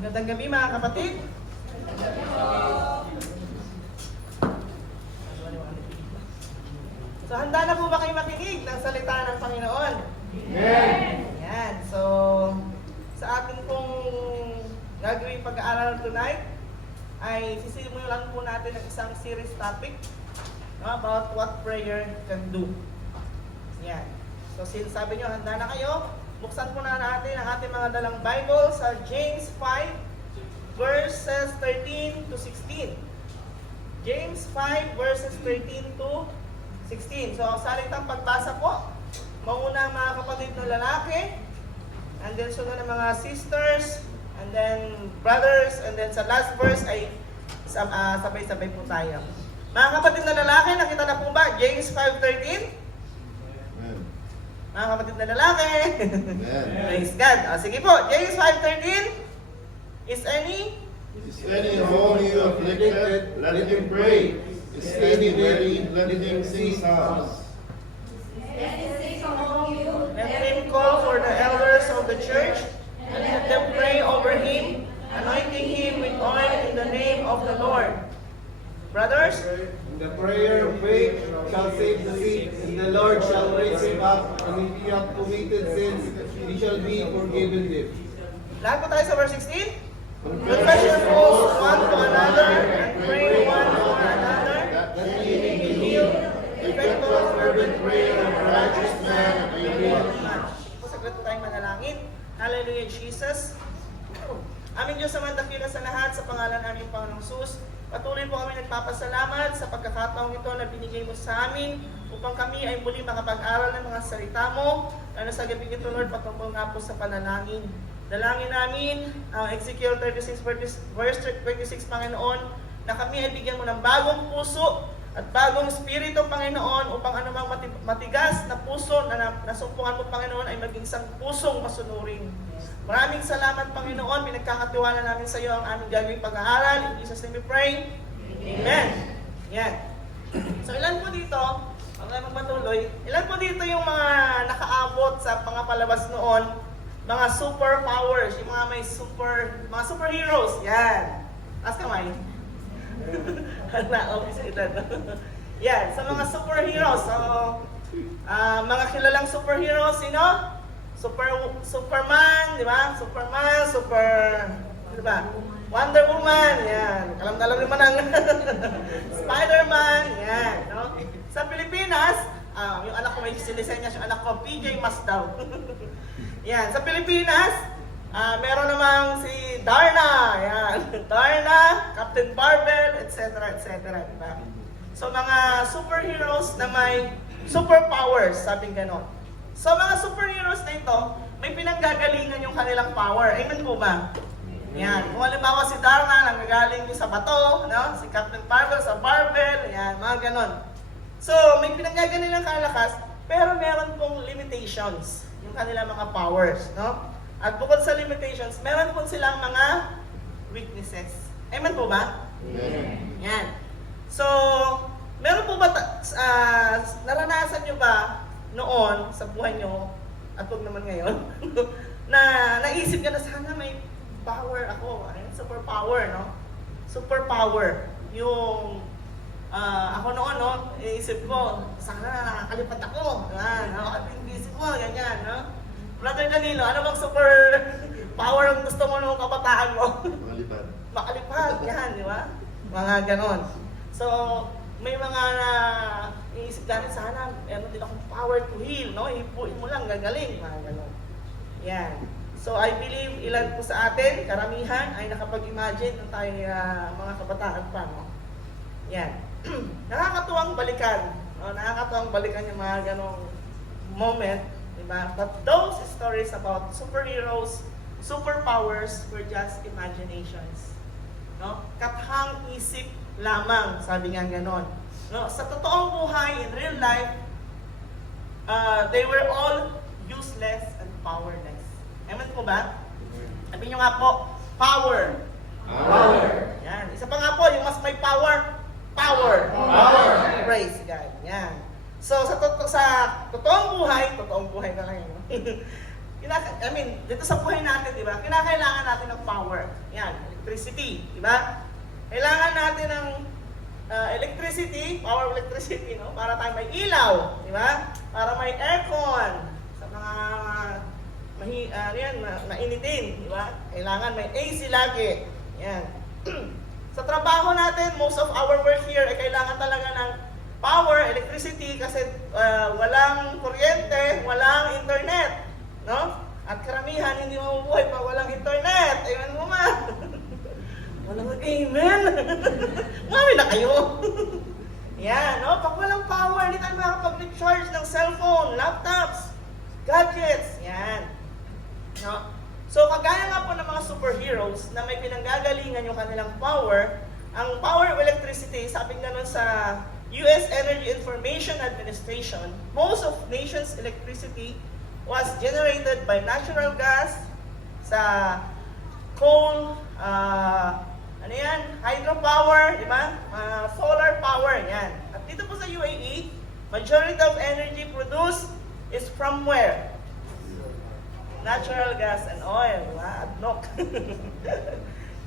Magandang gabi mga kapatid. So handa na po ba kayo makinig ng salita ng Panginoon? Amen! Ayan. So sa ating pong gagawing pag-aaral tonight ay sisimulan po natin ng isang series topic about what prayer can do. Yan. So sabi nyo, handa na kayo? Buksan po na natin ang ating mga dalang Bible sa James 5 verses 13 to 16. James 5 verses 13 to 16. So salitang pagbasa po, mauna mga kapatid na lalaki, and then sunod ng mga sisters, and then brothers, and then sa last verse ay sabay-sabay po tayo. Mga kapatid na lalaki, nakita na po ba James 5:13? Mga kapatid na lalaki. Praise God. Sige po, James 5:13. Is any among you afflicted, let him pray. Is any weary, let him cease house. let him call for the elders of the church, and let them pray over him, anointing him with oil in the name of the Lord. Brothers, The prayer of faith shall save the sick, and the Lord shall raise him up, and if he hath committed sins, he shall be forgiven them. lahat po tayo sa verse 16. Confess your faults one to another, and pray one for another, That he may be healed. Effectual fervent prayer of a righteous man availeth much. Saglit po tayong manalangin. Hallelujah, Jesus. Aming Diyos naman dakila sa lahat, sa pangalan namin Panginoong Sus. Patuloy po kami nagpapasalamat sa pagkakataong ito na binigay mo sa amin upang kami ay muli makapag-aral ng mga salita mo. Lalo sa gabi ito, Lord, patungkol nga po sa panalangin. Dalangin namin ang Ezekiel 36 verse 26, Panginoon, na kami ay bigyan mo ng bagong puso at bagong espiritu, Panginoon, upang anumang matigas na puso na nasumpungan mo, Panginoon, ay maging isang pusong masunurin. Maraming salamat, Panginoon. Pinagkakatiwala namin sa iyo ang aming gagawing pag-aaral. In Jesus' name we pray. Amen. Yan. So ilan po dito, ang magpatuloy, ilan po dito yung mga nakaabot sa pangapalabas noon, mga superpowers, yung mga mga superheroes. Yan. Taas kamay. Yan, sa mga superheroes. So, mga kilalang superheroes, sino? Superman, di ba? Di ba? Wonder Woman, yan. Alam na lang naman ang Spider-Man, yan. No? Sa Pilipinas, yung anak ko may sinisenyas, yung anak ko, PJ Masdaw. Yan, sa Pilipinas, meron namang si Darna, yan. Darna, Captain Barbell, etc. Diba? So, mga superheroes na may superpowers, sabing ganon. So, mga superheroes na ito, may pinanggagalingan yung kanilang power. Amen po ba? Yan. Kung halimbawa si Darna, nanggagaling yung sa bato, no? Si Captain Barbell sa barbell, yan, mga ganon. So, may pinanggagalingan kalakas, pero meron pong limitations yung kanilang mga powers, no? At bukod sa limitations, meron po silang mga weaknesses. Amen po ba? Amen. Yan. So, meron po ba, naranasan nyo ba noon sa buhay nyo, at huwag naman ngayon, na naisip nyo na sana may power ako, superpower, no? Superpower. Yung, ako noon, no? Iisip ko, sana nakakalipad ako. Nakakapingisip ko, ganyan, no? Brother Danilo, ano bang super power ang gusto mo nung kabataan mo? Makalipad. Makalipad, yan, di ba? Mga ganon. So, may mga iisip natin, sana meron din akong power to heal, no? Ipuin mo lang, gagaling, mga ganon. Yan. So, I believe ilan po sa atin, karamihan, ay nakapag-imagine na tayo mga kabataan pa, no? Yan. Nakakatuwang balikan, no? Nakakatuwang balikan yung mga ganong moment, diba? But those stories about superheroes, superpowers were just imaginations. No? Kathang isip lamang, sabi nga ganon. No? Sa totoong buhay, in real life, they were all useless and powerless. Amen po ba? Sabi nyo nga po, power. Power. Yan. Isa pa nga po, yung mas may power, power. Power. Praise God. Yan. So, sa totoong buhay na lang yun. dito sa buhay natin, di ba? Kinakailangan natin ng power. Yan, electricity, di ba? Kailangan natin ng electricity, power of electricity, no? Para tayo may ilaw, di ba? Para may aircon sa mga mainitin, di ba? Kailangan may AC lagi. Yan. Sa trabaho natin, most of our work here ay kailangan talaga ng power, electricity kasi walang kuryente, walang internet, no? At karamihan hindi mabubuhay pag walang internet. Ayun mo man. Walang mag-amen. Mami na kayo. Yan, no? Pag walang power, hindi tayo makakapag-recharge ng cellphone, laptops, gadgets. Yan. No? So, kagaya nga po ng mga superheroes na may pinanggagalingan yung kanilang power, ang power of electricity, sabi nga nun sa US Energy Information Administration, most of nation's electricity was generated by natural gas, sa coal, hydropower, di ba? Solar power, yan. At dito po sa UAE, majority of energy produced is from where? Natural gas and oil, di ba? ADNOC.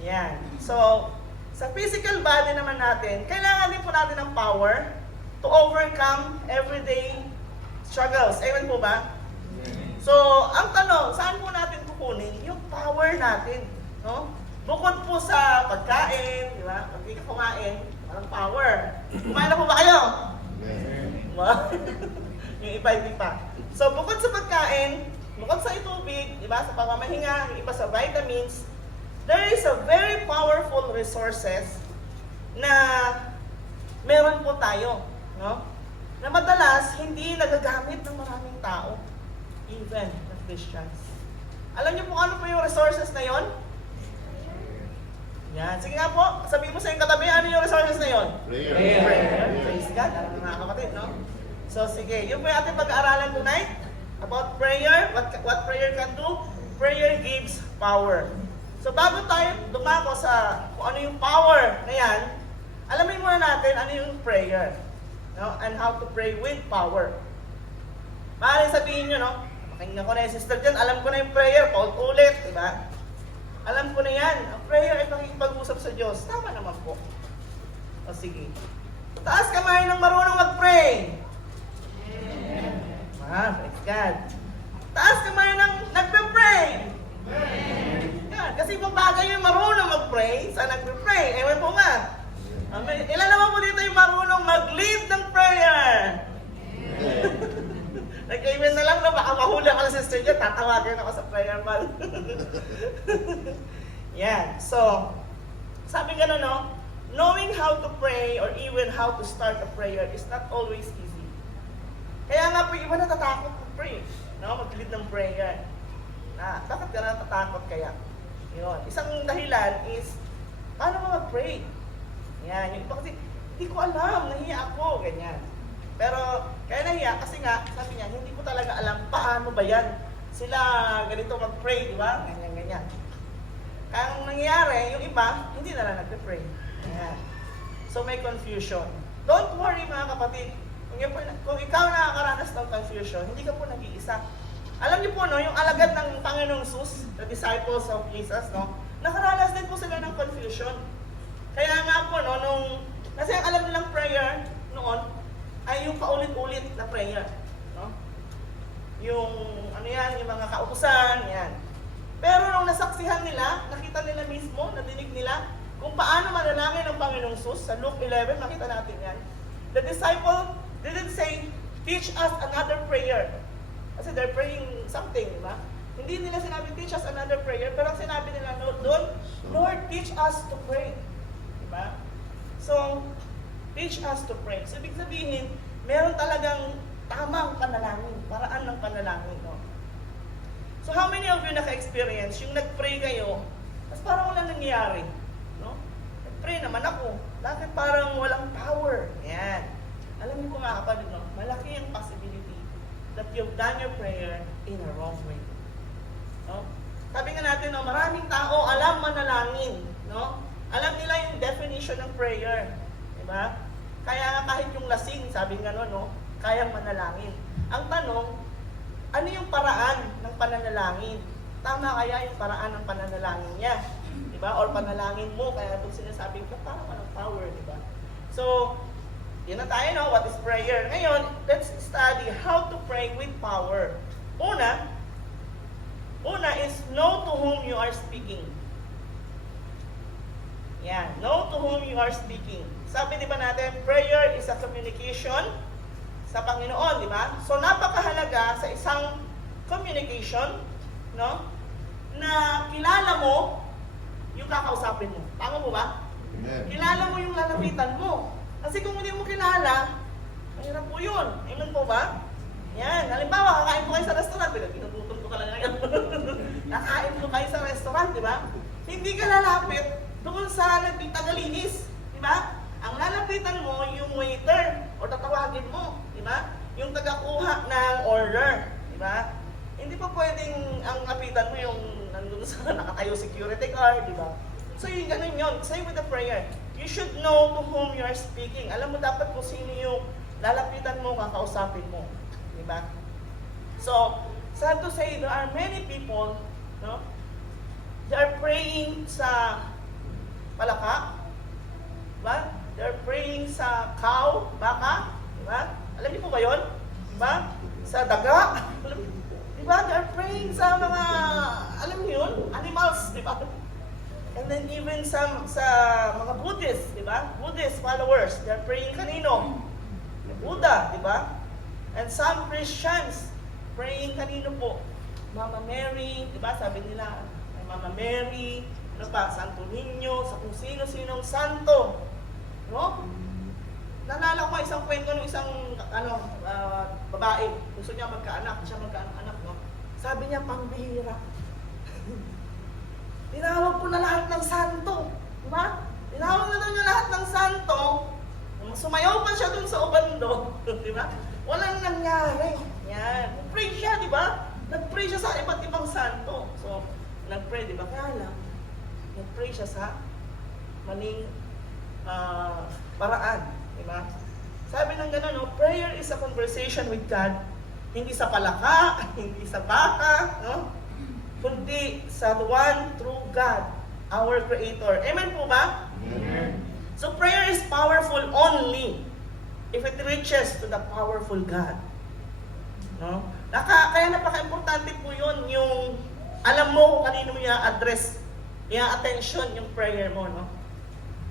Yan. So, sa physical body naman natin, kailangan din po natin ng power to overcome everyday struggles. Ewan po ba? So, ang tanong, saan po natin kukunin yung power natin? No? Bukod po sa pagkain, di ba? Pag hindi ka kumain, walang power. Kumain na po ba kayo? Wow. Yung iba hindi pa. So, bukod sa pagkain, bukod sa itubig, di ba? Sa pamamahinga, yung iba sa vitamins, there is a very powerful resources na meron po tayo, no? Na madalas hindi nagagamit ng maraming tao, even the Christians. Alam niyo po ano po yung resources na yon? Yan, sige nga po, sabihin mo sa iyong katabi, ano yung resources na yon? Prayer. Praise God, mga kapatid, no? So sige, yun po yung ating pag-aaralan tonight about prayer, what prayer can do. Prayer gives power. So bago tayo dumako sa kung ano yung power na yan, alamin muna natin ano yung prayer, no? And how to pray with power. Maaaring sabihin nyo, no? Pakinggan ko na yung sister dyan, alam ko na yung prayer, paulit-ulit, di ba? Alam ko na yan. Ang prayer ay pakikipag-usap sa Diyos. Tama naman po. O sige. Taas kamay ng marunong mag-pray. Praise God. Taas kamay ng nagpe-pray. Yan. Kasi kung bagay yung marunong mag-pray, sa nagpe-pray, ewan po nga. Ilan naman po dito yung marunong mag-lead ng prayer? Nag-amen na lang na baka mahuli ka na sister niya, tatawagin ako sa prayer ball. Yan. So, sabi nga no, knowing how to pray or even how to start a prayer is not always easy. Kaya nga po, iba natatakot mag-pray, no? Mag-lead ng prayer. Bakit ka natatakot kaya? Yun. Isang dahilan is, paano mo mag-pray? Yan. Yung iba kasi, hindi ko alam, nahiya ako, ganyan. Pero, kaya nahiya kasi nga, sabi niya, hindi ko talaga alam paano ba yan. Sila ganito mag-pray, di ba? Ganyan. Kaya ang nangyayari, yung iba, hindi na lang nagpe-pray. Ayan. So, may confusion. Don't worry mga kapatid. Kung ikaw nakakaranas ng confusion, hindi ka po nag-iisa. Alam niyo po, no, yung alagad ng Panginoong Sus, the disciples of Jesus, no, nakaranas din po sila ng confusion. Kaya nga po, no, kasi ang alam nilang prayer noon, ay yung paulit-ulit na prayer, no? Yung yung mga kautusan, yan. Pero nung nasaksihan nila, nakita nila mismo, nadinig nila kung paano manalangin ng Panginoong Sus sa Luke 11, nakita natin yan. The disciple didn't say, teach us another prayer. Kasi they're praying something, di ba? Hindi nila sinabi, teach us another prayer, pero ang sinabi nila doon, Lord, teach us to pray. Di ba? So, teach us to pray. So, ibig sabihin, meron talagang tamang panalangin, paraan ng panalangin, no? So, how many of you naka-experience, yung nag-pray kayo, tapos parang walang nangyayari, no? Nag-pray naman ako, bakit parang walang power? Yan. Alam niyo po mga kapatid, no? Malaki ang possibility that you've done your prayer in a wrong way. No? Sabi nga natin, no, maraming tao alam manalangin, no? Alam nila yung definition ng prayer. Diba? Kaya nga kahit yung lasing, sabi nga no, kayang manalangin. Ang tanong, ano yung paraan ng pananalangin? Tama kaya yung paraan ng pananalangin niya? Diba? Or panalangin mo, kaya itong sinasabing ko, parang walang power, diba? So, yun na tayo, no? What is prayer? Ngayon, let's study how to pray with power. Una is know to whom you are speaking. Yan, know to whom you are speaking. Sabi di ba natin, prayer is a communication sa Panginoon, di ba? So napakahalaga sa isang communication, no? Na kilala mo yung kakausapin mo. Tama mo ba? Amen. Kilala mo yung lalapitan mo. Kasi kung hindi mo kilala, mahirap po yun. Amen po ba? Yan. Halimbawa, kakain po kayo sa restaurant. Pinututun ko talaga ngayon. Kakain po kayo sa restaurant, di ba? Hindi ka lalapit doon sa nagtitagalinis. Di ba? Ang lalapitan mo yung waiter o tatawagin mo. Di ba? Yung tagakuha ng order. Di ba? Hindi pa pwedeng ang lapitan mo yung nandun sa nakatayo security guard. Di ba? So yung ganun yun. Same with the prayer. You should know to whom you are speaking. Alam mo dapat kung sino yung lalapitan mo, kakausapin mo. Diba? So, sad to say, there are many people, no? They are praying sa palaka. Diba? They are praying sa cow, baka. Diba? Alam niyo po ba yun? Diba? Sa daga. Diba? They are praying sa mga, alam niyo yun? Animals, diba? And then even sa mga Buddhists, di ba? Buddhist followers, they're praying kanino? Buddha, di ba? And some Christians, praying kanino po? Mama Mary, di ba? Sabi nila, ay Mama Mary, ano pa? Santo Niño, sa kung sino-sinong santo. No? Nalala ko isang kwento ng isang babae. Gusto niya magkaanak, siya magkaanak, no? Sabi niya, pangbihira. Tinawag ko na lahat ng santo. Diba? Tinawag na daw niya lahat ng santo. Sumayaw pa siya dun sa ubando. Diba? Walang nangyari. Yan. Nag-pray siya, diba? Nag-pray siya sa iba't ibang santo. So, nag-pray, diba? Kaya lang, nag-pray siya sa maling paraan. Diba? Sabi ng gano'n, no? Prayer is a conversation with God. Hindi sa palaka, hindi sa baka, no? Kundi sa one true God, our Creator. Amen po ba? Amen. So prayer is powerful only if it reaches to the powerful God. No? Kaya napaka-importante po yun, yung alam mo kung kanino mo i-address, i-attention yung prayer mo. No?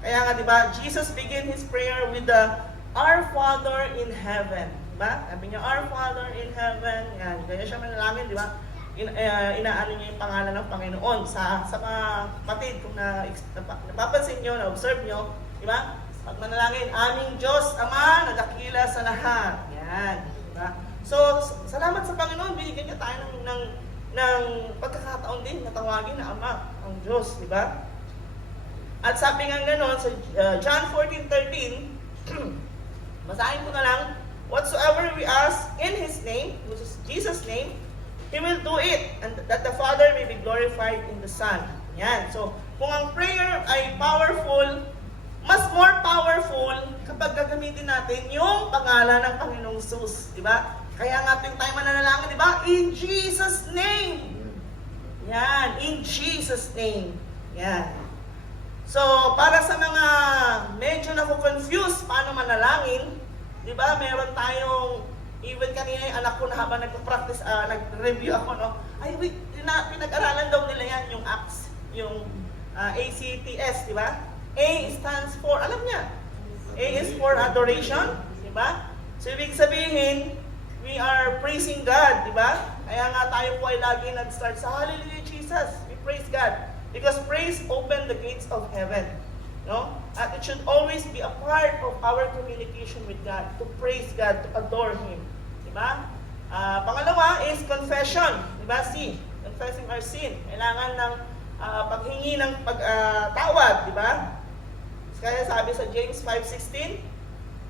Kaya nga, di ba, Jesus began His prayer with the Our Father in Heaven. Diba? Sabi niya, Our Father in Heaven. Yan, kaya siya manalangin, di ba? Inaano niya yung pangalan ng Panginoon sa mga kapatid kung napapansin nyo, na-observe nyo, di ba? Pag manalangin, aming Diyos, Ama, nagakila sa lahat. Yan, di ba? So, salamat sa Panginoon, binigyan niya tayo ng pagkakataon din na tawagin na Ama, ang Diyos, di ba? At sabi nga gano'n, sa John 14:13, basahin ko na lang, whatsoever we ask in His name, which is Jesus' name, He will do it, and that the Father may be glorified in the Son. Yan. So, kung ang prayer ay powerful, mas more powerful kapag gagamitin natin yung pangalan ng Panginoong Jesus. Diba? Kaya nga tuwing tayo mananalangin, diba? In Jesus' name. Yan. In Jesus' name. Yan. So, para sa mga medyo naku-confuse paano manalangin, diba? Meron tayong even kanina yung anak ko na habang nagpa-practice, nag-review ako, no? Ay, wait, pinag-aralan daw nila yan, yung ACTS, yung ACTS, di ba? A stands for, alam niya, A is for adoration, di ba? So, ibig sabihin, we are praising God, di ba? Kaya nga tayo po ay lagi nag-start sa Hallelujah Jesus, we praise God. Because praise open the gates of heaven. No? At it should always be a part of our communication with God, to praise God, to adore Him. Diba? Pangalawa is confession. Diba? C, confessing our sin. Kailangan ng paghingi ng pagtawad. Diba? Kaya sabi sa James 5:16,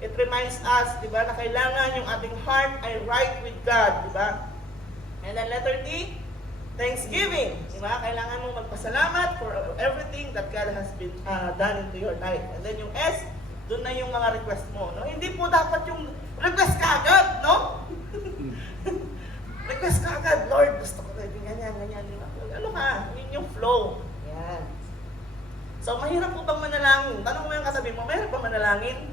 it reminds us, diba, na kailangan yung ating heart ay right with God. Diba? And then letter D, thanksgiving. Diba? Kailangan mong magpasalamat for everything that God has been done into your life. And then yung S, doon na yung mga request mo. No? Hindi po dapat yung request kagad, no? request ka agad, Lord, gusto ko na ganyan, ganyan. Di ba? Ano ka? Yun yung flow. Yan. So, mahirap po bang manalangin? Tanong mo yung katabi mo, mahirap ba manalangin?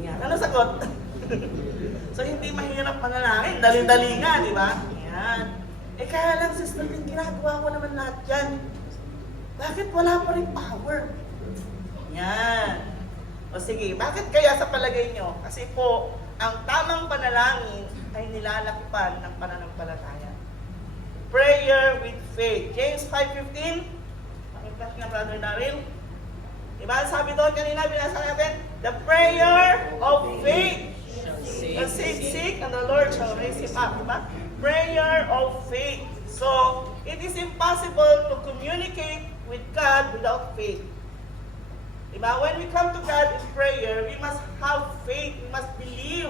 Yan. Ano sagot? So, hindi mahirap manalangin. Dali-dali nga, di ba? Yan. Eh, kaya lang, Sister Lynn, ginagawa ko naman lahat yan. Bakit wala pa rin power? Yan. O sige, bakit kaya sa palagay nyo? Kasi po, ang tamang panalangin ay nilalakipan ng pananampalataya. Prayer with faith. James 5:15. Pakiplas na, Brother Daryl. Diba? Sabi doon kanina, binasa natin, the prayer of faith. The sick, and the Lord shall raise him up. Diba? Prayer of faith. So, it is impossible to communicate with God without faith. Diba? When we come to God in prayer, we must have faith. We must believe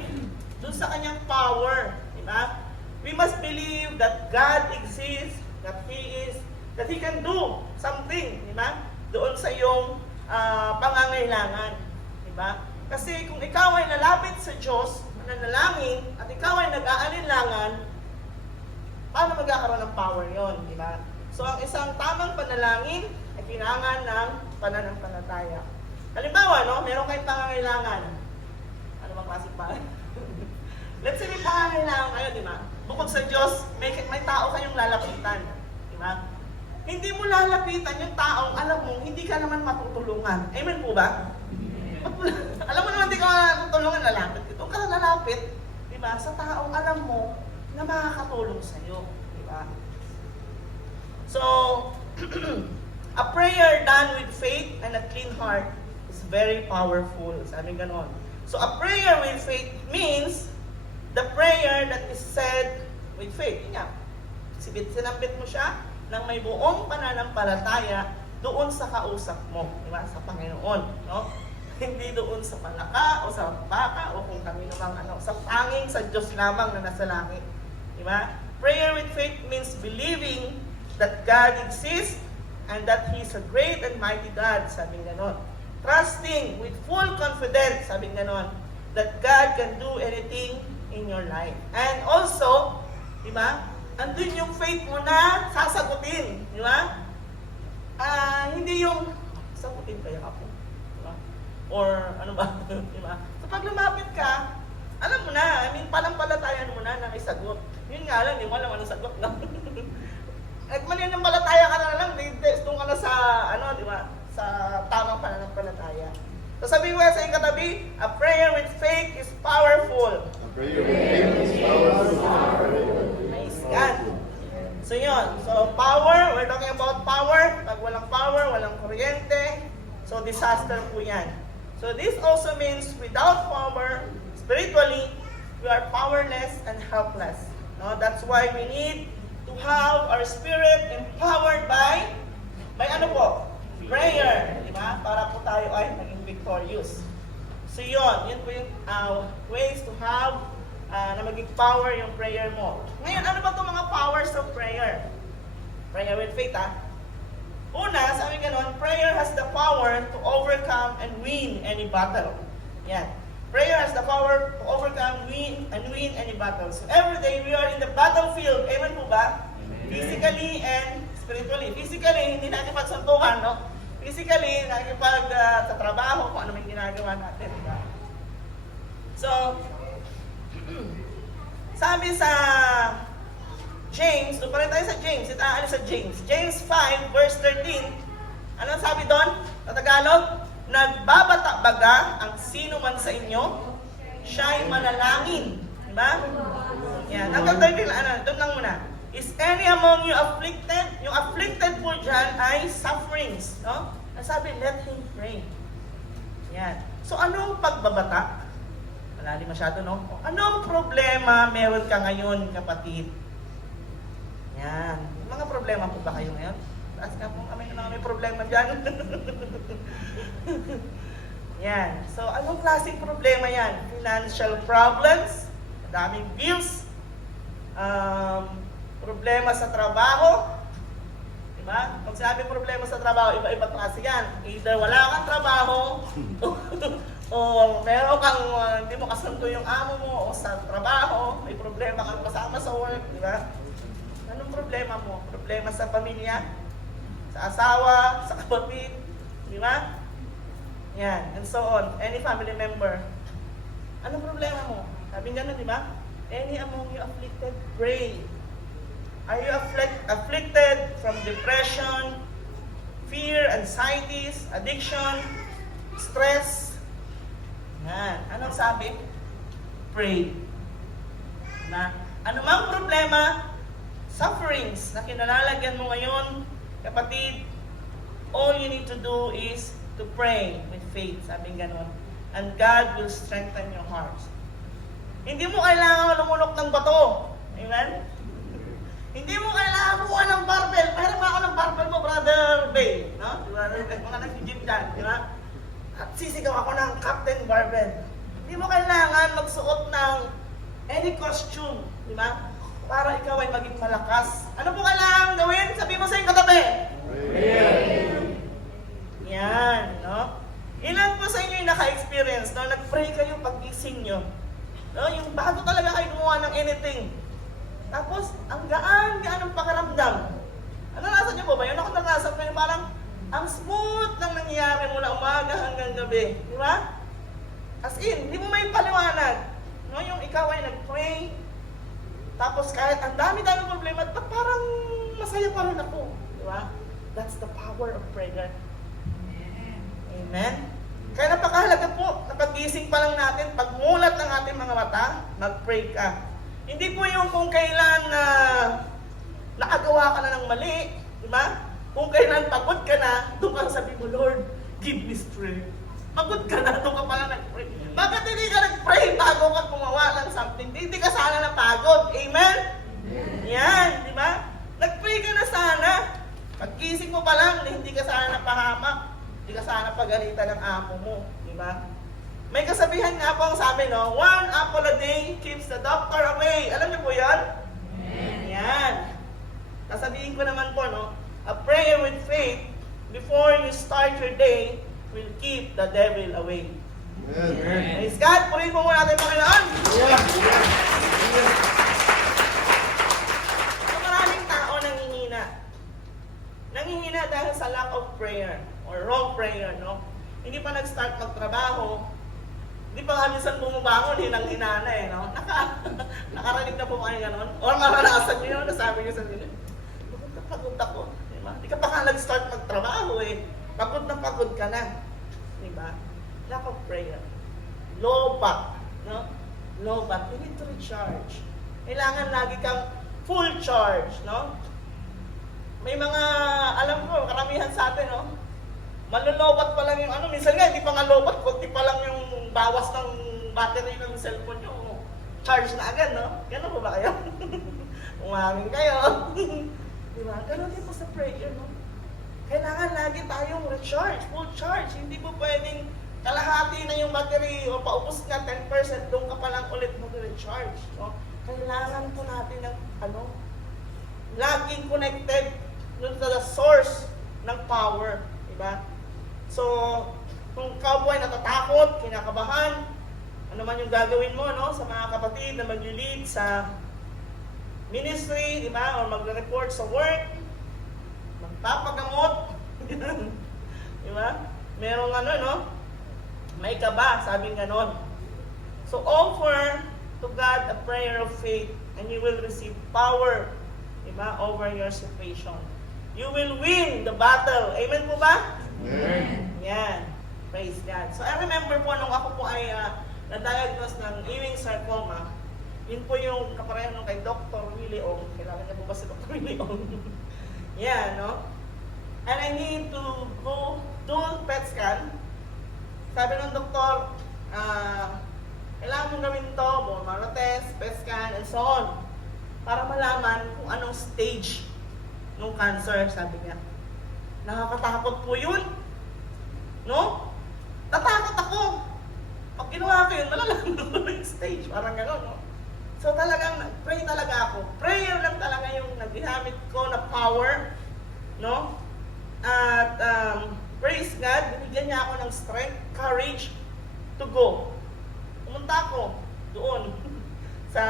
dun sa kanyang power. Diba? We must believe that God exists, that He can do something. Diba? Doon sa iyong pangangailangan. Diba? Kasi kung ikaw ay nalapit sa Diyos, nanalangin, at ikaw ay nag-aalinlangan, paano magkakaroon ng power yon, di ba? So, ang isang tamang panalangin ay kailangan ng pananampalataya. Halimbawa, no, meron kayong pangangailangan. Ano bang klaseng pa? Let's say may pangangailangan kayo, di ba? Bukod sa Diyos, may tao kayong lalapitan. Di ba? Hindi mo lalapitan yung taong alam mo, hindi ka naman matutulungan. Amen po ba? Alam mo naman, hindi ka matutulungan, lalapit. Ito ka lalapit, di ba? Sa taong alam mo, na makakatulong sa iyo, di ba? So, a prayer done with faith and a clean heart is very powerful. Sabi ganon. So, a prayer with faith means the prayer that is said with faith. Yan. Sinambit mo siya ng may buong pananampalataya doon sa kausap mo, di ba? Sa Panginoon, no? Hindi doon sa palaka o sa baka o kung kami namang sa tanging sa Diyos lamang na nasa langit. Diba? Prayer with faith means believing that God exists and that He is a great and mighty God, sabi ganon. Trusting with full confidence, sabi ganon, that God can do anything in your life. And also, diba? Andun yung faith mo na sasagutin, diba? Hindi yung sagutin kaya ako. Diba? Or ano ba? Diba? So pag lumapit ka, alam mo na, panampalatayan mo na may sagot. Yun nga lang, di mo alam anong sagot lang. At mananampalataya ka na lang, doon ka na sa, di ba, sa tamang pananampalataya. So sabi ko sa iyong katabi, a prayer with faith is powerful. A prayer with faith is powerful. Nice God. So yun, so power, we're talking about power. Pag walang power, walang kuryente, so disaster po yan. So this also means without power, spiritually, we are powerless and helpless. No, that's why we need to have our spirit empowered by ano po? Prayer, di ba? Para po tayo ay maging victorious. So yun po yung ways to have na maging power yung prayer mo. Ngayon, ano ba itong mga powers of prayer? Prayer with faith, Una, sabi ganon, prayer has the power to overcome and win any battle. Yan. Prayer has the power to overcome, win any battle. So every day we are in the battlefield. Amen po ba? Amen. Physically and spiritually. Physically, hindi natin pagsuntukan, no? Physically, nakikipag sa trabaho, kung ano may ginagawa natin. Diba? So, sabi sa James, doon pa rin tayo sa James. Ito sa James. James 5, verse 13. Ano sabi doon? Sa Tagalog? Nagbabata baga ang sino man sa inyo, siya'y manalangin. Diba? Yan. Hanggang 13, doon lang muna. Is any among you afflicted? Yung afflicted po dyan ay sufferings. No? Ang sabi, let him pray. Yan. So, anong pagbabata? Malalim masyado, no? Anong problema meron ka ngayon, kapatid? Yan. Mga problema po ba kayo ngayon? Taas ka po kami na may problema dyan. Yan. So, anong klaseng problema yan? Financial problems, daming bills, problema sa trabaho. Diba? Pag sinabi problema sa trabaho, iba-iba klase yan. Either wala kang trabaho, O meron kang hindi mo kasundo yung amo mo o sa trabaho, may problema kang kasama sa work, di ba? Anong problema mo? Problema sa pamilya? Sa asawa? Sa kapatid? Di ba? Yan, and so on. Any family member. Anong problema mo? Sabi nga na, di ba? Any among you afflicted, pray. Are you afflicted from depression, fear, anxieties, addiction, stress? Yan. Anong sabi? Pray. Na, anumang problema, sufferings na kinalalagyan mo ngayon, kapatid, all you need to do is to pray with faith, sabi ganon. And God will strengthen your hearts. Hindi mo kailangan lumunok ng bato. Amen? Hindi mo kailangan kumuha ng barbell. Pahirap ako ng barbell mo, Brother Bay. No? Diba? Mga nag-gym dyan. Diba? At sisigaw ako ng Captain Barbell. Hindi mo kailangan magsuot ng any costume. Diba? Para ikaw ay maging malakas. Ano po kailangan gawin? Sabi mo sa iyong katabi. Yan, no? Ilan po sa inyo yung naka-experience, no? Nag-pray kayo pag-gising nyo. No? Yung bago talaga kayo gumawa ng anything. Tapos, ang gaan ang pakiramdam. Ano nasa nyo po ba? Yun ako naranasan ko yung parang ang smooth lang nangyayari mula umaga hanggang gabi. Di ba? As in, hindi mo may paliwanag. No? Yung ikaw ay nag-pray. Tapos kahit ang dami-dami problema, parang masaya pa rin ako. Di ba? That's the power of prayer. Amen? Kaya napakahalaga po, napagising pa lang natin, pagmulat ng ating mga mata, mag-pray ka. Hindi po yung kung kailan nakagawa ka na ng mali, di ba? Kung kailan pagod ka na, doon ka sabi mo, Lord, give me strength. Pagod ka na, doon ka pala nag-pray. Bakit hindi ka nag-pray bago ka gumawa ng something? Hindi ka sana napagod. Amen? Yan, di ba? Nag-pray ka na sana. Pagkising mo pa lang, hindi ka sana napahamak. Hindi ka sana pagalitan ng amo mo. Di ba? May kasabihan nga po ang sabi, no? 1 apple a day keeps the doctor away. Alam niyo po yan? Yan. Sasabihin ko naman po, no? A prayer with faith before you start your day will keep the devil away. Praise God. Purihin po muna natin, Panginoon. So, maraming tao nanghihina. Nanghihina dahil sa lack of prayer or wrong prayer, no? Hindi pa nag-start magtrabaho. Hindi pa nga minsan bumabangon, hinang-hina na eh, no? Nakarinig na po kayo ganon? Or maranasan nyo yun, nasabi nyo sa nila, pagod ako. Diba? Hindi ka pa nga nag-start magtrabaho eh. Pagod na pagod ka na. Diba? Lack of prayer. Low back. No? Low back. You need to recharge. Kailangan lagi kang full charge. No? May mga, alam ko, karamihan sa atin, no? Malolobat pa lang yung ano. Minsan nga, hindi pa nga lobat. Kunti pa lang yung bawas ng battery ng cellphone nyo. Charge na agad, no? Gano'n po ba kayo? Umaming kayo. Diba? Gano'n din po sa prayer, no? Kailangan lagi tayong recharge, full charge. Hindi po pwedeng kalahati na yung battery o paubos na 10%, doon ka pa lang ulit mag-recharge. No? Kailangan po natin ng laging connected to the source ng power. Diba? So, kung ikaw po ay natatakot, kinakabahan, ano man yung gagawin mo, no? Sa mga kapatid na mag-lead sa ministry, di ba? O mag-report sa work, magpapagamot, di ba? Merong no? May kaba, sabing ganon. So, offer to God a prayer of faith and you will receive power, di ba? Over your situation. You will win the battle. Amen po ba? Amen. Yan. Praise God. So, I remember po nung ako po ay na-diagnose ng Ewing sarcoma, yun po yung kapareho nung kay Dr. Willie Ong. Kailangan niya po ba si Dr. Willie Ong? Yeah, no? And I need to go do PET scan. Sabi ng doktor, kailangan mong gawin to, bone marrow test, PET scan, and so on. Para malaman kung anong stage ng cancer, sabi niya. Nakakatakot po yun. No? Natakot ako. Pag ginawa ko yun, malalaman ko yung stage. Parang gano'n, no? So talagang, pray talaga ako. Prayer lang talaga yung naghihamit ko na power. No? At praise God, binigyan niya ako ng strength, courage, to go. Pumunta ako doon sa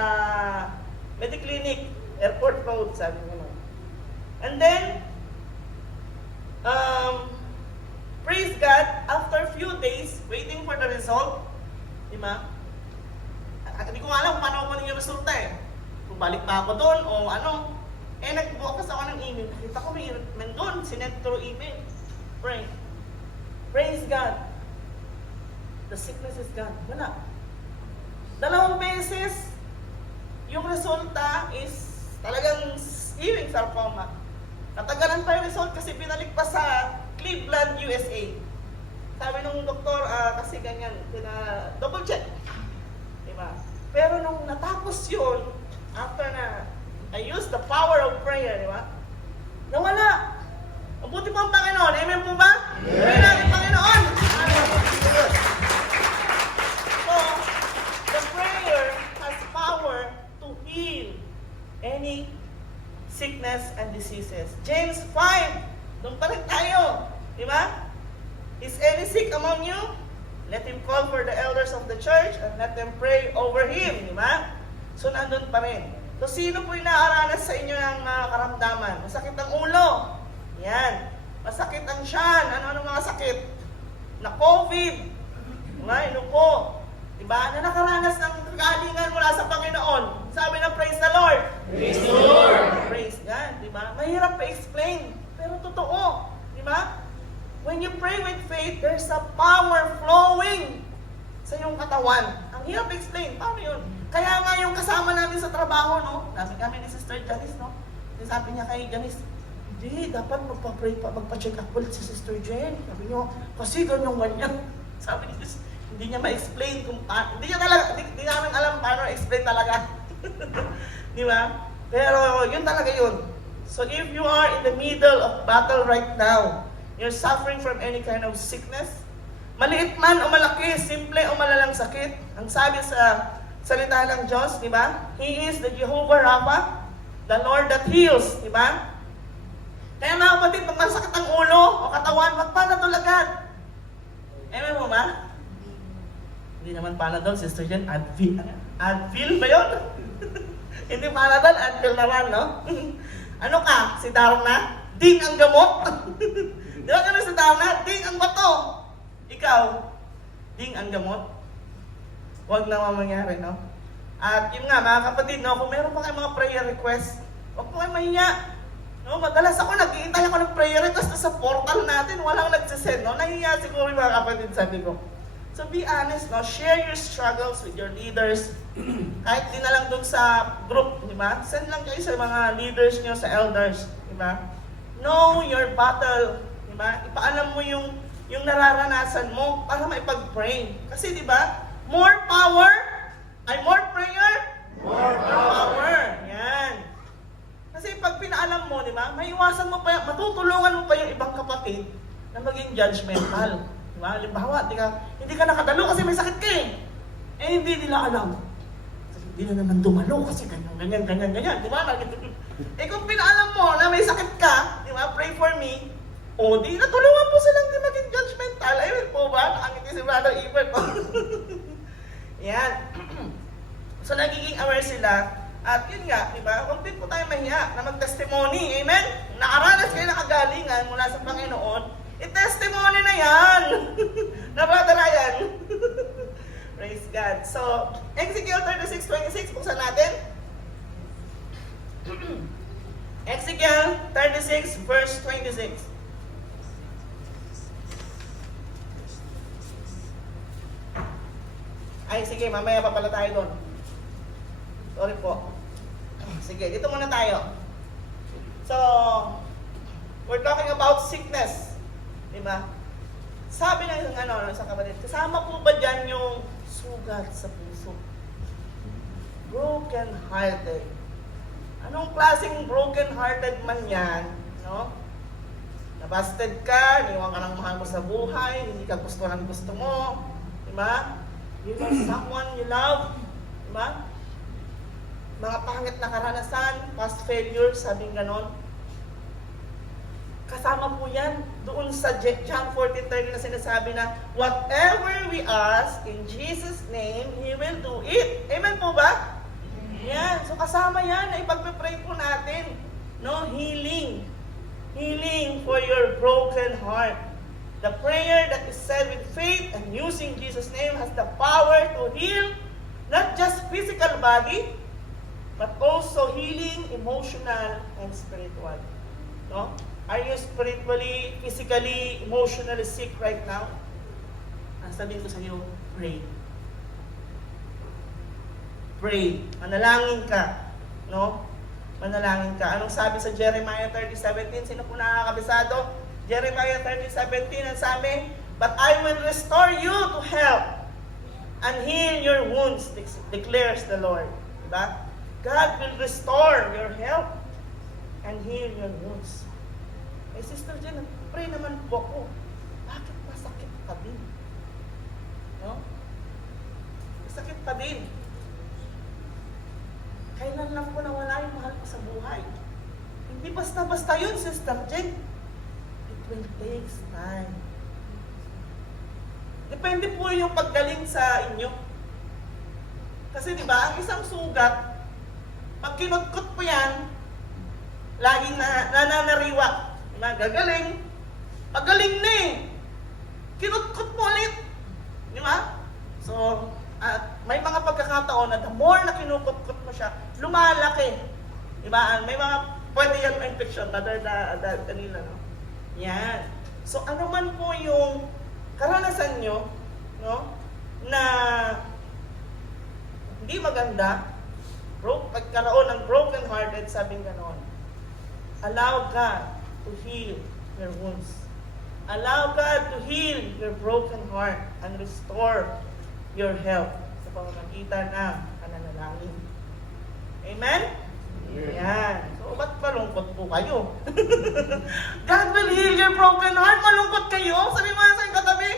Mediclinic, Airport Road, sabi ko na. And then, praise God, after a few days, waiting for the result, di ba? Hindi ko nga alam kung paano ako yung resulta eh. Kung balik pa ako doon o ano. Eh, nag-focus ako ng email. Nakita ko may nandun, sinend through email. Pray. Praise God. The sickness is gone. Wala. 2 beses, yung resulta is talagang Ewing sarcoma. Natagalan pa yung result kasi binalik pa sa Cleveland, USA. Sabi nung doktor, kasi ganyan, double check. Diba? Pero nung natapos yun, after na I used the power of prayer, di ba? Nawala. Mabuti po ang Panginoon. Amen po ba? Amen natin, Panginoon. So, the prayer has power to heal any sickness and diseases. James 5, doon pa rin tayo. Di ba? Is any sick among you? Let him call for the elders of the church and let them pray over him. Di ba? So, nandun pa rin. So, sino po yung naaranas sa inyo ng mga karamdaman? Masakit ang ulo. Yan. Masakit ang tiyan. Ano mga sakit? Na COVID. Diba? Inupo. Diba? Na nakaranas ng kagalingan mula sa Panginoon. Sabi na, praise the Lord. Praise the Lord. Praise God. Diba? Mahirap pa-explain. Pero totoo. Diba? When you pray with faith, there's a power flowing sa iyong katawan. Ang hirap explain. Paano yun? Kaya nga yung kasama namin sa trabaho, no? Nasa kami ni Sister Janice, no? Sabi niya kay Janice, hindi, dapat magpa-check up ulit si Sister Jen. Sabi niyo, kasi ganyan. Sabi niya, hindi niya ma-explain kung hindi namin alam paano explain talaga. Di ba? Pero yun talaga yun. So if you are in the middle of battle right now, you're suffering from any kind of sickness, maliit man o malaki, simple o malalang sakit, ang sabi sa salita ng Diyos, di ba? He is the Jehovah Rapha, the Lord that heals, di ba? Kaya mga kapatid, pag masakit ang ulo o katawan, magpanadol agad. Amen mo ba? Hindi naman panadol, Sister Jen, Advil. Advil ba yun? Hindi panadol, Advil naman, no? Ano ka? Si Darna? Ding ang gamot? Di ba ganun si Darna? Ding ang bato. Ikaw, ding ang gamot. Huwag na mangyari, no? At yun nga, mga kapatid, no, kung meron pa kayong mga prayer requests, huwag po kayo mahiya. No, madalas ako, nag-iintay ako ng prayer request sa portal natin, walang nagsisend, no? Nahiya siguro yung mga kapatid, sabi ko. So be honest, no? Share your struggles with your leaders. Kahit di na lang dun sa group, di ba? Send lang kayo sa mga leaders nyo, sa elders, di ba? Know your battle, di ba? Ipaalam mo yung nararanasan mo para maipag-pray. Kasi di ba? More power, more prayer, more power. Yan. Kasi pag pinaalam mo, di ba, maiwasan mo pa, matutulungan mo pa yung ibang kapatid na maging judgmental. Di ba? Halimbawa, hindi ka nakadalo kasi may sakit ka eh. Eh, hindi nila alam. Hindi na naman dumalo kasi ganyan. Di ba? Eh, kung pinaalam mo na may sakit ka, di ba, pray for me, o di natulungan mo silang di maging judgmental. Ayun po ba? Nakangiti si Brother Iber po. Yan. So, nagiging aware sila. At yun nga, di ba? Huwag din po tayo mahiya na mag-testimony. Amen? Nakaranas kayo ng kagalingan mula sa Panginoon. I-testimony na yan. Na Brother Ryan. Praise God. So, Ezekiel 36:26, buksan natin. Ezekiel 36, verse 26. Ay, sige, mamaya pa pala tayo doon. Sorry po. Sige, dito muna tayo. So, we're talking about sickness. Diba? Sabi ng sa kapatid, kasama po ba dyan yung sugat sa puso? Broken-hearted. Anong klaseng broken-hearted man yan? No? Nabasted ka, niwang ka ng mahal mo sa buhay, hindi ka gusto ng gusto mo. Diba? You love someone you love. Diba? Mga pangit na karanasan, past failure, sabing ganon. kasama po yan doon sa John 14:30 na sinasabi na whatever we ask in Jesus' name, He will do it. Amen po ba? Yan. So kasama yan na ipagpe-pray po natin. No? Healing. Healing for your broken heart. The prayer that is said with faith and using Jesus' name has the power to heal not just physical body, but also healing emotional and spiritual. No? Are you spiritually, physically, emotionally sick right now? Ang sabihin ko sa iyo, pray. Pray. Manalangin ka. No? Manalangin ka. Anong sabi sa Jeremiah 30:17? Sino po nakakabisado? Jeremiah 30:17 ang sabi, but I will restore you to health and heal your wounds, declares the Lord. Diba? God will restore your health and heal your wounds. Eh, Sister Jen, pray naman po ako. Bakit masakit pa din? No? Masakit pa din. Kailan lang po nawala yung mahal ko sa buhay? Hindi basta-basta yun, Sister Jen. It will take time. Depende po yung paggaling sa inyo. Kasi di ba, ang isang sugat, pag kinutkot po yan, laging nananariwa. Gagaling. Pagaling na eh. Kinutkot mo ulit. Di ba? So, may mga pagkakataon na the more na kinukutkot mo siya, lumalaki. Di ba? May mga pwede yan ma-infection, kanila, no? Yan. So, ano man po yung karanasan nyo, no? Na hindi maganda, pagkaroon ng broken hearted, sabing ganon. Allow God to heal your wounds. Allow God to heal your broken heart and restore your health sa pamamagitan ng pananalangin. Amen? Yan. So, ba't malungkot po kayo? God will heal your broken heart. Malungkot kayo? Sabi mo sa yung katabi,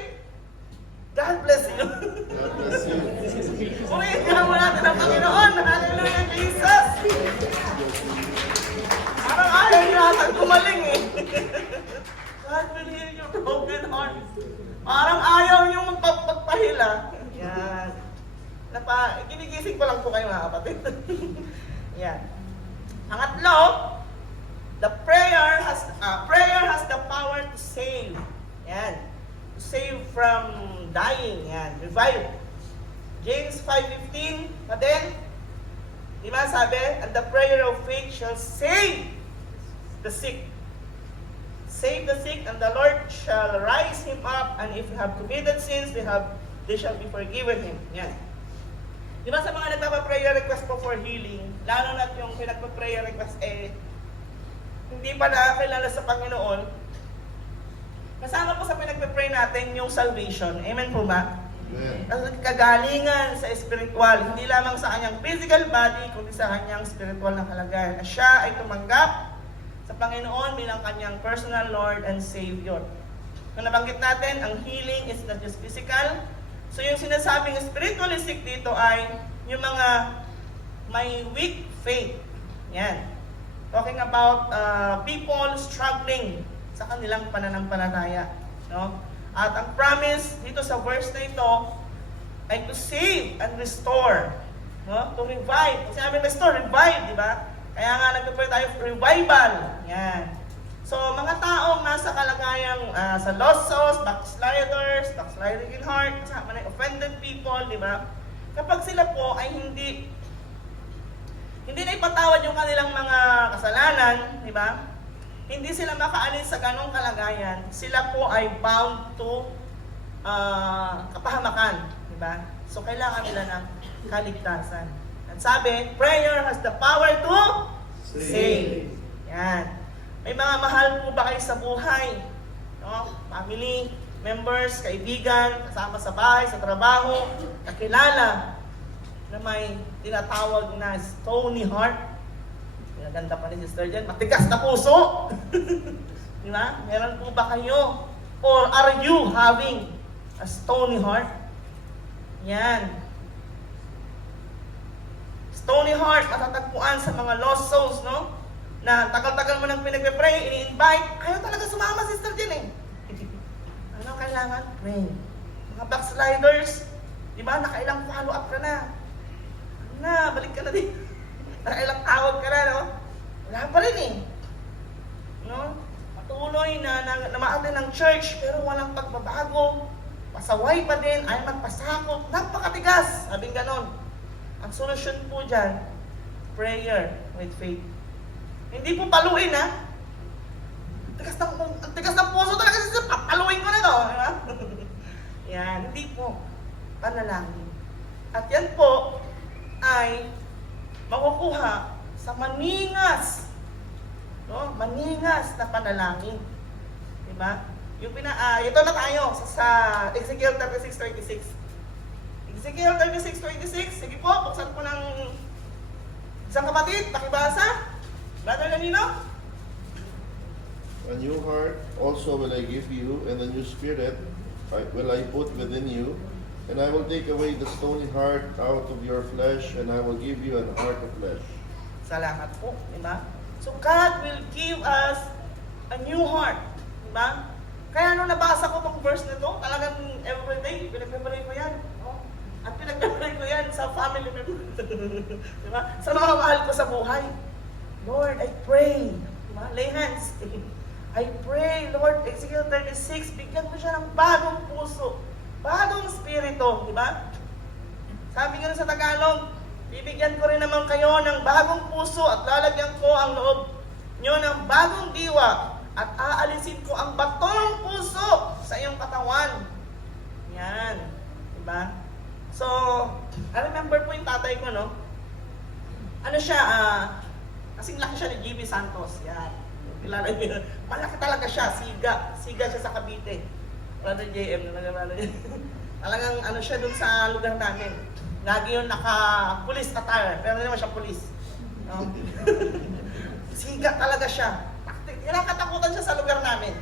God bless you. God bless you. Purihin mo natin ang Panginoon. Hallelujah, Jesus. Parang ayaw niyo natin kumaling eh. God will heal your broken heart. Parang ayaw niyo magpapahila. Yan. Ginigising ko lang po kayo mga kapatid. Yan. Pangatlo, the prayer has the power to save. Yan. To save from dying. Yan. Revive. James 5:15, pa din, di ba sabi, and the prayer of faith shall save the sick. Save the sick, and the Lord shall rise him up, and if you have committed sins, they shall be forgiven him. Yan. Di ba sa mga nagpapa-prayer request po for healing, lalo na yung pinagpa-prayer request hindi pa nakakilala sa Panginoon, kasama po sa pinagpa-pray natin yung salvation. Amen po ba? Ang kagalingan sa spiritual, hindi lamang sa kanyang physical body, kundi sa kanyang spiritual na kalagayan. Na siya ay tumanggap sa Panginoon bilang kanyang personal Lord and Savior. Kung nabanggit natin, ang healing is not just physical. So yung sinasabing spiritually sick dito ay yung mga may weak faith. Yan. Talking about people struggling sa kanilang pananampalataya. No? At ang promise dito sa verse na ito ay to save and restore. No? To revive. Kasi sabi restore, revive, di ba? Kaya nga nagpapray tayo revival. Yan. So, mga taong nasa kalagayang sa lost souls, backsliders, backsliding in heart, kasama na offended people, di ba? Kapag sila po ay hindi na ipatawad yung kanilang mga kasalanan, di ba? Hindi sila makaalis sa ganong kalagayan, sila po ay bound to kapahamakan, di ba? So, kailangan nila ng kaligtasan. At sabi, prayer has the power to save. Yan. May mga mahal po ba kayo sa buhay? No? Family, members, kaibigan, kasama sa bahay, sa trabaho, kakilala na may tinatawag na stony heart. Ganda pa ni Sister Jen, matigas na puso. Di ba? Meron po ba kayo? Or are you having a stony heart? Yan. Stony heart, matatagpuan sa mga lost souls, no? Na tagal-tagal mo nang pinag-pray, ini-invite, ayaw talaga sumama, Sister Jen eh. Ano kailangan? Pray. Mga backsliders, di ba, nakailang follow up ka na. Ano na, balik ka na din. Nakailang tawag ka na, no? Wala pa rin eh. No? Patuloy na ma-attend ng church, pero walang pagbabago. Pasaway pa din, ay magpasakop. Napakatigas, sabing ganon. Ang solusyon po dyan, prayer with faith. Hindi po paluin, ha? Ang tigas ng puso talaga, papaluin ko na to. Di ba? Yan, hindi po. Panalangin. At yan po ay makukuha sa maningas. No? Maningas na panalangin. Diba? Ito na tayo sa Ezekiel 36:26. Ezekiel 36:26. Sige po, buksan po ng isang kapatid, pakibasa. Brother Lanino? A new heart also will I give you, and a new spirit will I put within you, and I will take away the stony heart out of your flesh, and I will give you an heart of flesh. Salamat po, di ba? So God will give us a new heart, di ba? Kaya nung nabasa ko tong verse na to, talagang everyday, pinagpapalay ko yan. No? At pinagpapalay ko yan sa family member. Di ba? Sa mga mahal ko sa buhay. Lord, I pray. Di ba? Lay hands. I pray, Lord, Ezekiel 36, bigyan mo siya ng bagong puso, bagong spirito, di ba? Sabi nga sa Tagalog, bibigyan ko rin naman kayo ng bagong puso at lalagyan ko ang loob nyo ng bagong diwa at aalisin ko ang batong puso sa iyong katawan. Yan, di ba? So, I remember po yung tatay ko, no? Ano siya, kasing laki siya ni Jimmy Santos, yan. Kilala niyo, malaki talaga siya, siga siya sa Cavite. Brother JM, talagang ano siya dun sa lugar namin. Lagi yun naka-police attire, pero hindi naman siya police. No? Siga talaga siya. Ilang katakutan siya sa lugar namin.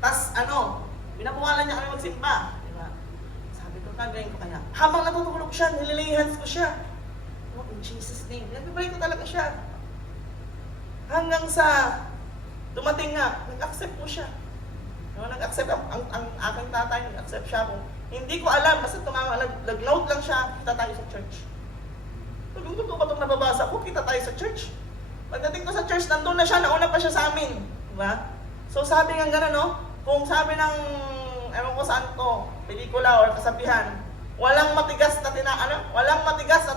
Tas binabuhalan niya kami magsimba. Diba? Sabi ko, gagawin ko kanya. Habang natutulog siya, nililay hands ko siya. Oh, in Jesus' name. Nagpipray ko talaga siya. Hanggang sa dumating nga, nag-accept po siya. No, nag-accept ang aking tatay, nag-accept siya po. Hindi ko alam, basta nag-note lang siya, kita tayo sa church. Sabi ko, ba itong nababasa ko, kita tayo sa church. Pagdating ko sa church, nandun na siya, nauna pa siya sa amin. Diba? So sabi nga gano'n, no? Kung sabi ng, ewan ko saan to, pelikula or kasabihan, walang matigas na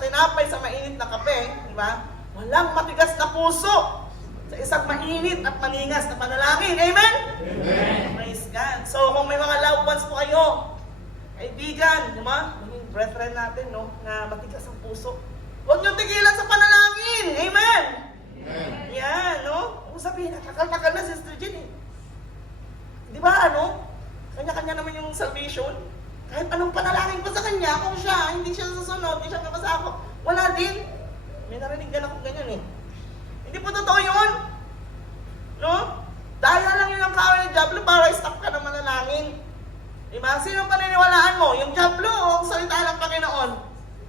tinapay sa mainit na kape, diba? Walang matigas na puso sa isang mainit at maningas na panalangin. Amen? Amen. Praise God. So, kung may mga loved ones po kayo, kaibigan, di ba? Maging brethren natin, no? Na matigas ang puso. Huwag niyong tigilan sa panalangin. Amen? Amen. Yan, no? Kung sabihin, nakakal na, Sister Jenny. Di ba, kanya-kanya naman yung salvation. Kahit anong panalangin ko sa kanya, kung siya, hindi siya susunod, hindi siya kapasakop, wala din. May narinig ka na kung ganyan eh. Hindi po totoo yun. No? Dahil lang yun ang kaway ng Diablo para stop ka ng manalangin. Diba? Sino paniniwalaan mo? Yung Diablo o ang salita ng Panginoon?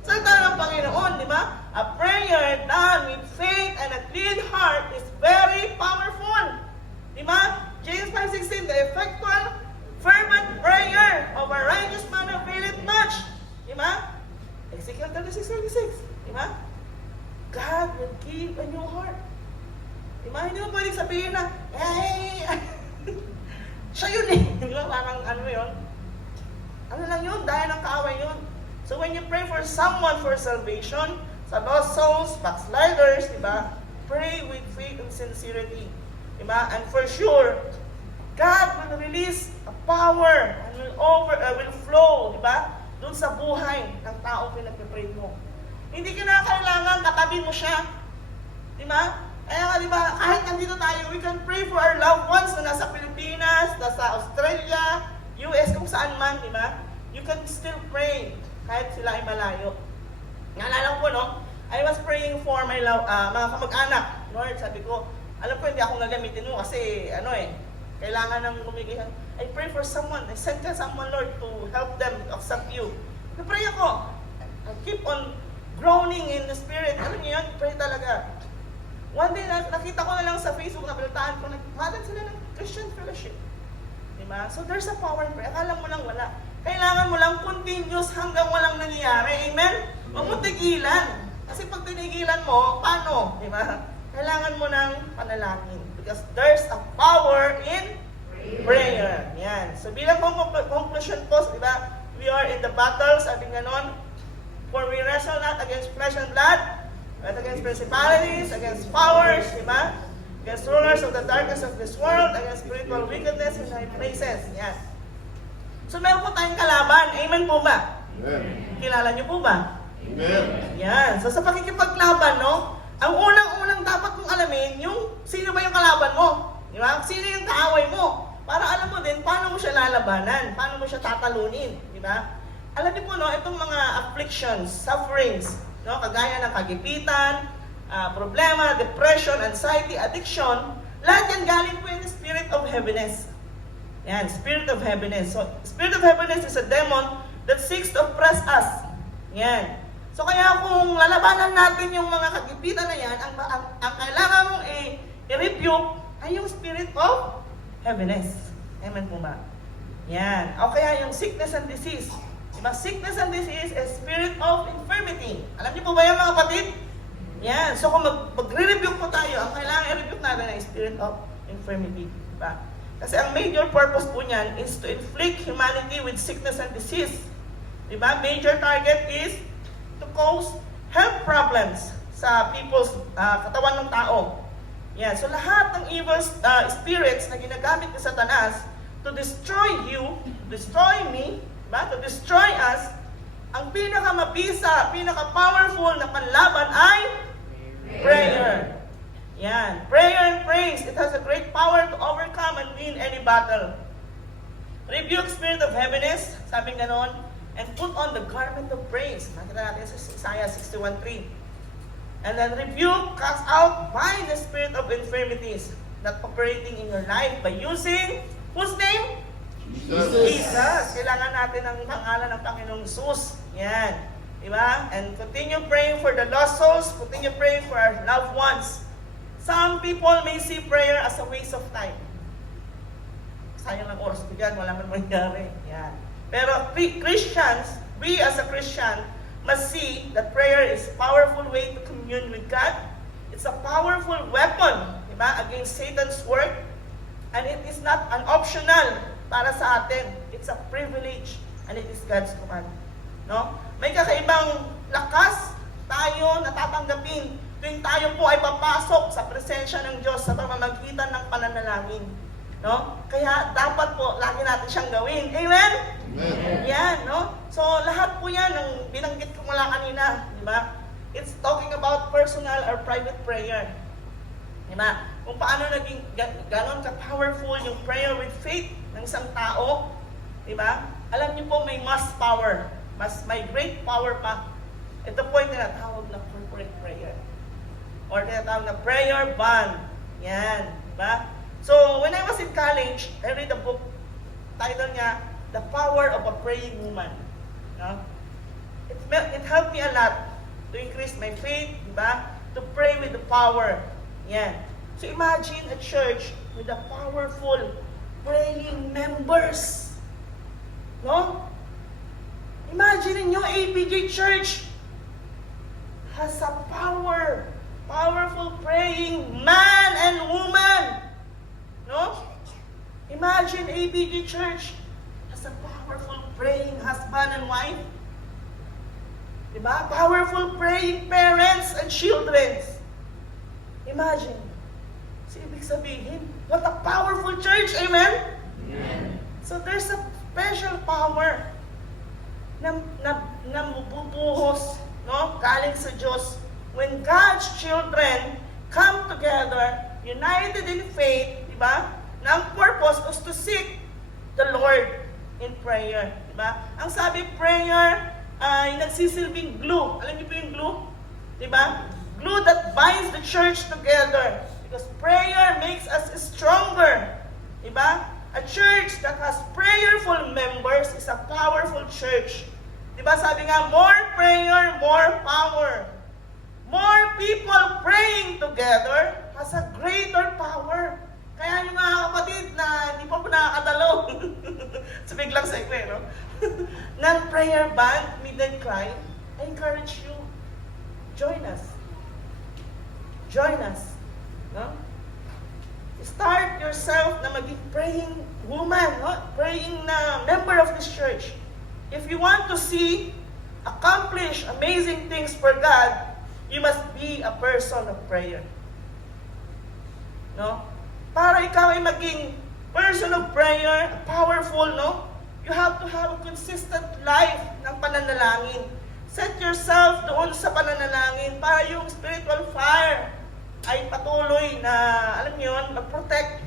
Salita ng Panginoon, di ba? A prayer done with faith and a clean heart is very powerful. Di ba? James 5:16, the effectual, fervent prayer of a righteous man availeth much. Di ba? Ezekiel 36:26. Di ba? God will give a new heart. Diba? Hindi mo pwedeng sabihin na, siya yun eh. Diba? Parang yun? Ano lang yun? Dahil ng kaaway yun. So when you pray for someone for salvation, sa lost souls, backsliders, diba? Pray with faith and sincerity. Diba? And for sure, God will release a power and will flow, diba? Doon sa buhay ng tao pinag-pray mo. Hindi kinakailangan katabi mo siya. Di ba? Kaya nga, di ba, kahit nandito tayo, we can pray for our loved ones na nasa Pilipinas, nasa Australia, US, kung saan man, di ba? You can still pray kahit sila ay malayo. Naalala ko, no? I was praying for my mga kamag-anak. Lord, sabi ko, alam ko hindi ako gagamitin mo kasi, kailangan ng bumigay. I pray for someone. I send ka someone, Lord, to help them accept you. I-pray ako. I keep on groaning in the spirit. Alam niyo yun, pray talaga. One day, nakita ko na lang sa Facebook na nabalitaan ko, nag-attend sila ng Christian fellowship. Diba? So there's a power in prayer. Akala mo lang wala. Kailangan mo lang continuous hanggang walang nangyayari. Amen? Huwag mo tigilan. Kasi pag tinigilan mo, paano? Diba? Kailangan mo ng panalangin. Because there's a power in prayer. Yan. So bilang conclusion po, diba? We are in the battle, sabi nga nun, for we wrestle not against flesh and blood, but against principalities, against powers, diba? Against rulers of the darkness of this world, against spiritual wickedness in high places. Yan. So meron po tayong kalaban. Amen po ba? Amen. Kilala niyo po ba? Amen. Yan. So sa pakikipaglaban, no? Ang unang-unang dapat mong alamin, yung sino ba yung kalaban mo? Di ba? Sino yung kaaway mo? Para alam mo din, paano mo siya lalabanan? Paano mo siya tatalunin? Di ba? Alam niyo po, no? Itong mga afflictions, sufferings, no? Kagaya ng kagipitan, problema, depression, anxiety, addiction, lahat yan galing po yung spirit of heaviness. Yan, spirit of heaviness. So, spirit of heaviness is a demon that seeks to oppress us. Yan. So, kaya kung lalabanan natin yung mga kagipitan na yan, ang kailangan mong i-rebuke ay yung spirit of heaviness. Amen po ba? Yan. O kaya yung sickness and disease. Diba? Sickness and disease is spirit of infirmity. Alam niyo po ba yung mga kapatid? Yan. So kung mag-re-rebuke po tayo, ang kailangan i-rebuke natin ay spirit of infirmity. Diba? Kasi ang major purpose po niyan is to inflict humanity with sickness and disease. Diba? Major target is to cause health problems sa people's katawan ng tao. Yan. So lahat ng evil spirits na ginagamit ni Satanas to destroy you, destroy me, diba? To destroy us, ang pinakamabisa, pinaka-powerful na panlaban ay prayer. Yan. Prayer and praise. It has a great power to overcome and win any battle. Rebuke spirit of heaviness, sabi ganon, and put on the garment of praise. Nakita natin sa Isaiah 61:3. And then rebuke, cast out, bind the spirit of infirmities that operating in your life by using, whose name? Jesus. Kailangan natin ang pangalan ng Panginoong Jesus. Yan. Diba? And continue praying for the lost souls. Continue praying for our loved ones. Some people may see prayer as a waste of time. Sayang lang oras bigyan, wala man mangyari. Yan. Pero Christians, we as a Christian, must see that prayer is a powerful way to commune with God. It's a powerful weapon, diba, against Satan's work. And it is not an optional para sa atin. It's a privilege and it is God's command. No? May kakaibang lakas tayo natatanggapin tuwing tayo po ay papasok sa presensya ng Diyos sa pamamagitan ng pananalangin. No? Kaya dapat po lagi natin siyang gawin. Amen? Amen. Yan, no? So lahat po yan ang binanggit ko mula kanina, di ba? It's talking about personal or private prayer. Di ba? Kung paano naging ganon ka-powerful yung prayer with faith ng isang tao, di ba? Alam niyo po may mass power. May great power pa. Ito po yung tinatawag na corporate prayer. Or tinatawag na prayer band. Yan. Diba? So, when I was in college, I read a book, title niya, The Power of a Praying Woman. No? It helped me a lot to increase my faith, diba? To pray with the power. Yan. So, imagine a church with a powerful praying members. No? Imagine nyo, APJ Church has a powerful praying man and woman. No? Imagine APJ Church has a powerful praying husband and wife. Diba? Powerful praying parents and children. Imagine. So, ibig sabihin, what a powerful church. Amen? Amen. So, there's a special power na mabubuhos, no? Galing sa Diyos. When God's children come together, united in faith, di ba? Na ang purpose is to seek the Lord in prayer, di ba? Ang sabi, prayer ay nagsisilbing glue. Alam niyo po yung glue? Di ba? Glue that binds the church together. Because prayer makes us stronger. Di ba? A church that has prayerful members is a powerful church. Diba sabi nga, more prayer, more power. More people praying together has a greater power. So biglang segue, no? ng prayer band, Midnight Cry, I encourage you, join us. Join us. No? Start yourself na maging praying woman, no? Praying na member of this church. If you want to see, accomplish amazing things for God, you must be a person of prayer. No? Para ikaw ay maging person of prayer, powerful, no? You have to have a consistent life ng pananalangin. Set yourself doon sa pananalangin para yung spiritual fire ay patuloy na, alam niyo yun, mag-protect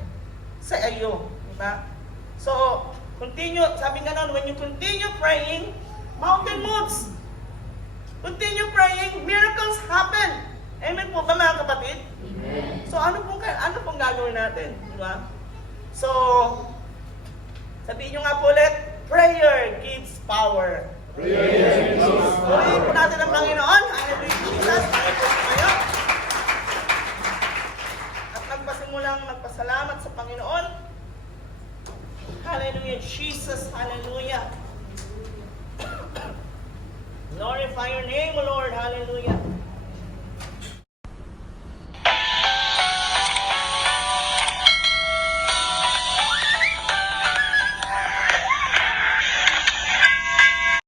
sa iyo. Diba? So, continue, sabi nga nun, when you continue praying, mountain moves. Continue praying, miracles happen. Amen po ba mga kapatid? Amen. So, ano pong gagawin natin? Diba? So, sabihin nyo nga po ulit, prayer gives power. Prayer gives power. Purihin po natin ang Panginoon. Hallelujah, Jesus. Purihin po kayo. At magpasimulang magpasalamat sa Panginoon. Hallelujah, Jesus. Hallelujah. Glorify your name, O Lord. Hallelujah.